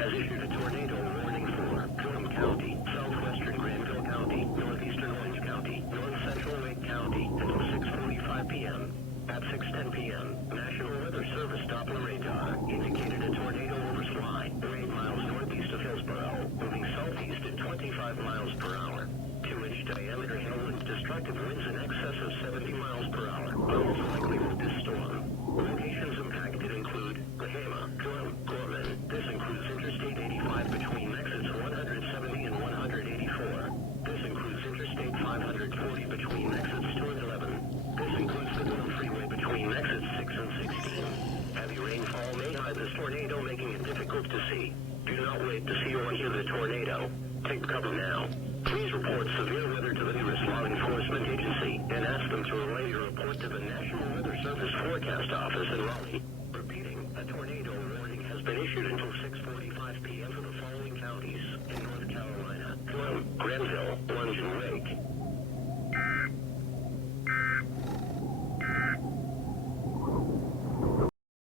has issued a tornado warning for Durham County, southwestern Granville County, northeastern Orange County, north central Wake County until 6:45 p.m. At 6:10 p.m., National Weather Service Doppler radar indicated a tornado over Sly, 8 miles northeast of Hillsborough, moving southeast at 25 miles per hour. 2-inch diameter hail with destructive winds in excess of 70 miles per hour are most likely with this storm. Locations impacted include Bahama, Durham, Gorman. This includes Interstate 85 between exits 170 and 184. This includes Interstate 540 between exits 2 and 11. This includes the Durham Freeway between exits 6 and 16. Heavy rainfall may hide this tornado, making it difficult to see. Do not wait to see or hear the tornado. Take cover now. Please report severe weather to the nearest law enforcement agency and ask them to relay your report to the National Weather Service Forecast Office in Raleigh. Repeating, a tornado warning has been issued until 6:45 p.m.